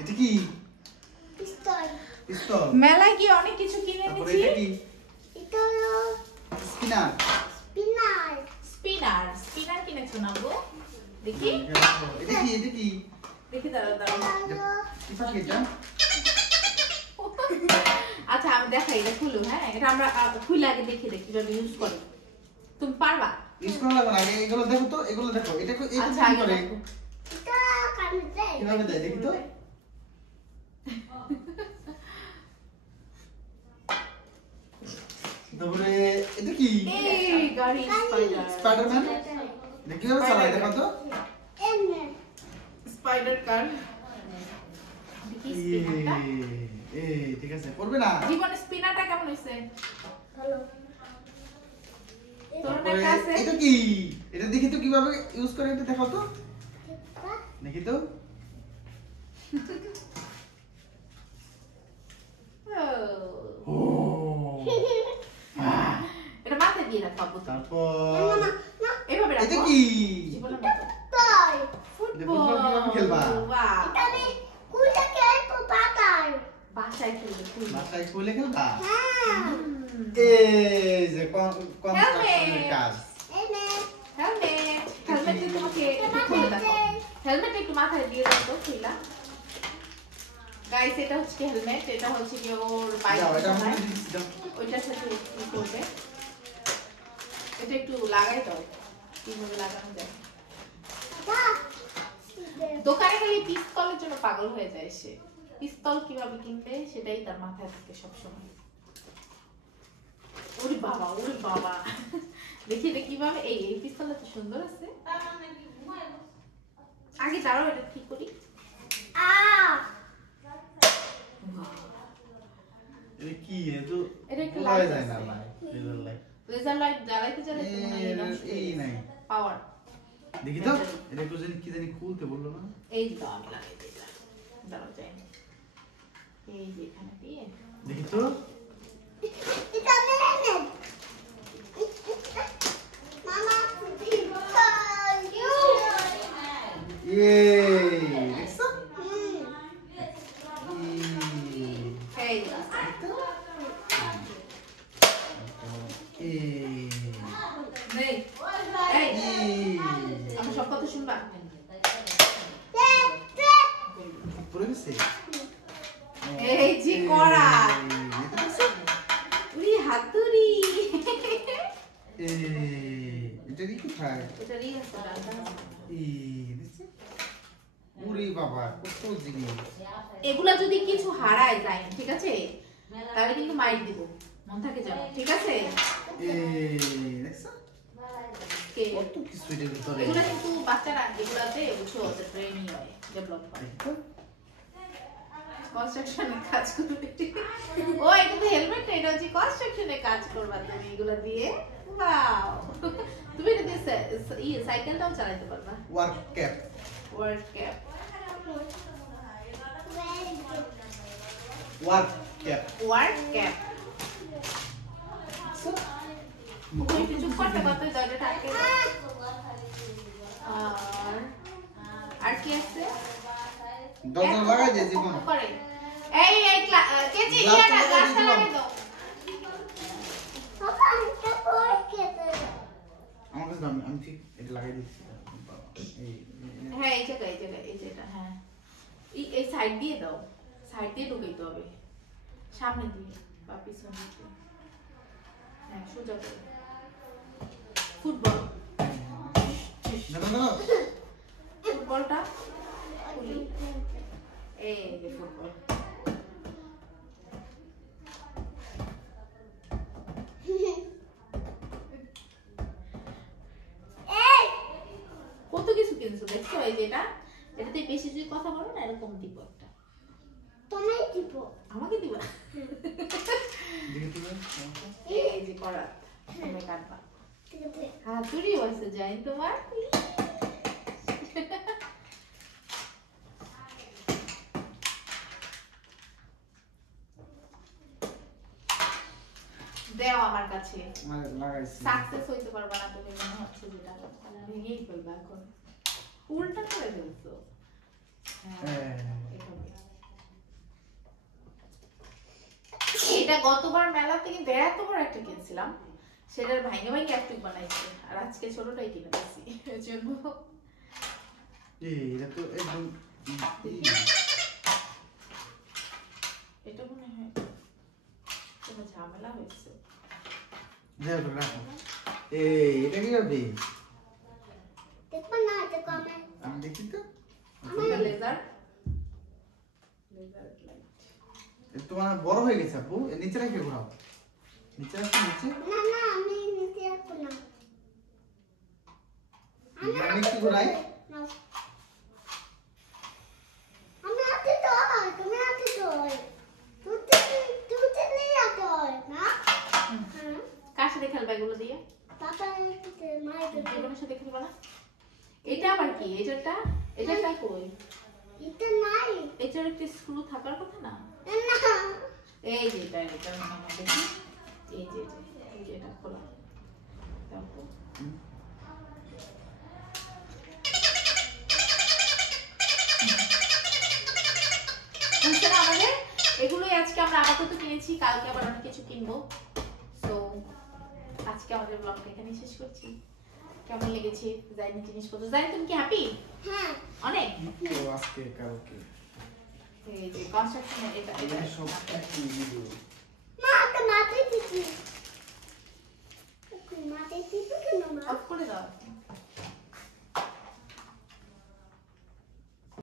এটা কি পিস্তল পিস্তল মেলায় কি অনেক কিছু কিনে তারপরে এনেছি। এটা কি এটা হলো স্পিনার স্পিনার স্পিনার কিনেছো না গো? দেখি এটা কি দেখি দাঁড়াও কি পাখি এটা আচ্ছা আমি দেখাই, এটা খুলো। হ্যাঁ, এটা আমরা খুলে আগে দেখি কিভাবে ইউজ করে। তুমি পারবা ইউজ করা লাগবে না, আগে এগুলো দেখো তো, এগুলো দেখো। এটা আচ্ছা কি আগে করে দেখো। এটা কানে দেয় কিভাবে দেয় দেখি তো। তারপরে এটা কি এই গাড়ি স্পাইডারম্যান। দেখি কিভাবে চালায় দেখো তো। এমনে স্পাইডার কার। দেখি স্পিনারটা। এই ঠিক আছে, করবে না। জীবন স্পিনারটা কেমন হইছে? হলো তোর তারপরে কাছে এটা কি, এটা দেখি তো কিভাবে ইউজ করে, এটা দেখাও তো দেখি তো। ও এটা মাথায় দিয়ে রাখো আব্বু। তারপর এভাবে রাখো। এটা কি জীবনের মতো। তাই ফুটবল কিভাবে খেলবা, বাহ, এটা আমি কুইটা খেলবো পাতায় বাসায় খেলবে তুই। বাসায় খুলে খেলবা। হ্যাঁ এই যে কনস্ট্রাকশনের কাজ। এনে হেলমেট তোমাকে একটু খুলে দেখো। হেলমেট একটু মাথায় দিয়ে দাও তো খুইলা। গাইস এটা হচ্ছে হেলমেট, এটা হচ্ছে কি ওর বাইক দাও, এটা চালায়। আমাকে দিচ্ছি, দাও। ওইটার সাথে কি করবে, এটা একটু লাগাই দাও কিভাবে লাগানো যায়। দোকানে গেলে পিস্তলের জন্য পাগল হয়ে যায় সে। পিস্তল কিভাবে কিনবে সেটাই তার মাথায় থাকে সবসময়। ওরে বাবা দেখি এটা কিভাবে। এই পিস্তলটা তো সুন্দর আছে। আগে দাঁড়াও এটা ঠিক করি। এটা কি, এতো এটা একটু বোঝা লাইট যায় না, আছে। Laser light. লেজার লাইট জ্বালাইতে মনে হয় নষ্ট হয়ে এই নাই। গেছে। পাওয়ার দেখি তো, এটা একটু জানি কি জানি খুলতে বললো না। এই দাও আমি লাগাই দিলাম। দাঁড়াও যাই না। এই যে এখানে দিয়ে দেখি তো। এটা মেনে মামা পিস্তল দেখছো? এই নেই। এই আমি সব কথা শুনবা। পড়ে গেছে। এই যে করা উড়ি হাতুড়ি। এটা কি কোথায়? এটারই আছে ডালটা। দেখছি। ওরে বাবা, কত জিনিস। এগুলা যদি কিছু হারায় যায়, ঠিক আছে, তাহলে কিন্তু মাইর দিব, মন থাকে যেন, ঠিক আছে। দেখছো? কে কত কিছু এটার ভিতরে। এগুলা কিন্তু বাচ্চারা এগুলাতে বুঝছো ওদের ব্রেনই হয় ডেভেলপ হয়। কনস্ট্রাকশনে কাজ করবে। ও এটা তো হেলমেট, এটা হচ্ছে কনস্ট্রাকশনে কাজ করবা তুমি এগুলা দিয়ে। ওয়াও, তুমি এটা দিয়ে সাইকেলটাও চালাতে পারবা। Work cap. Work cap. Work cap. Work cap. ওই কিছু করতে করতে দরজাটা আটকে যায়। আর কি আছে? দরজা লাগাই দে জীবন। করে এই কেজি ইয়াটা গ্লাসটা লাগিয়ে দাও। পাপা এটা পড়ে খেতে আমার কাছে দাও, আমি ঠিক এটা লাগাই দিচ্ছি। হ্যাঁ এই জায়গা হ্যাঁ এই সাইড দিয়ে দাও, সাইড দিয়ে ঢুকাইতে হবে, সামনে দিয়ে বা পিছনে দিয়ে। হ্যাঁ সোজা করে। ফুটবল, ফুটবলটা খুলি। এই যে ফুটবল। কত কিছু কিনছো দেখছো। এই যে এটাতে বেশি যদি কথা বলো না এরকম দিব একটা। তোমায় দিব আমাকে দিবা। এই যে করা তুমি কাটবা। ঠিক আছে হাতুড়ি আছে যাই তোমার। দেও আমার কাছে। লাগাইছি। সাকসেস হইতে পারবা না তুমি, মনে হচ্ছে যেটা ভেঙেই ফেলবা এখন। উল্টা করে ফেলছো। হ্যাঁ এভাবে। এটা গতবার মেলাতে কিন্তু এত বড় একটা কিনছিলাম, সেটার ভাঙে ভাঙে একটু বানাইছি, আর আজকে ছোটটাই কিনে দিচ্ছি এর জন্য। এটা তো একদম এটা মনে হয় কোনো ঝামেলা হয়েছে। যাই হোক, রাখো। এটা কি হবে? দেখো না, দেখো আমার আমি দেখি তো। এটা লেজার লাইট। তোমার বড় হয়ে গেছে আপু, এর নিচে রেখে ঘোরাও। নিচে রাখো, নিচে। না না, আমি নিতে রাখবো না। আমি একটু ঘোরাই। না। আমি হাতে ধর, তুমি হাতে ধর। তুই নিয়ে হাতে ধর, না? হ্যাঁ। কার সাথে খেলবে এগুলো দিয়ে? পাপা একটু মায়ের কাছে। জীবনের সাথে খেলবে না? এটা আবার কি? এটা কই? এটা নাই। এটার একটা স্ক্রু থাকার কথা না? না। এই যে এটা মনে হয়, দেখি। এই যে এটা খোলা। তারপর আমাদের এগুলোই আজকে আমরা আপাতত কিনেছি, কালকে আবার অনেক কিছু কিনবো। তো আজকে আমাদের ব্লগটা এখানে শেষ করছি। কেমন লেগেছে জানি জিনিসপত্র? জানি তুমি কি হ্যাপি? হ্যাঁ। অনেক। আজকে কালকে এই যে কনস্ট্রাকশনের এটা সব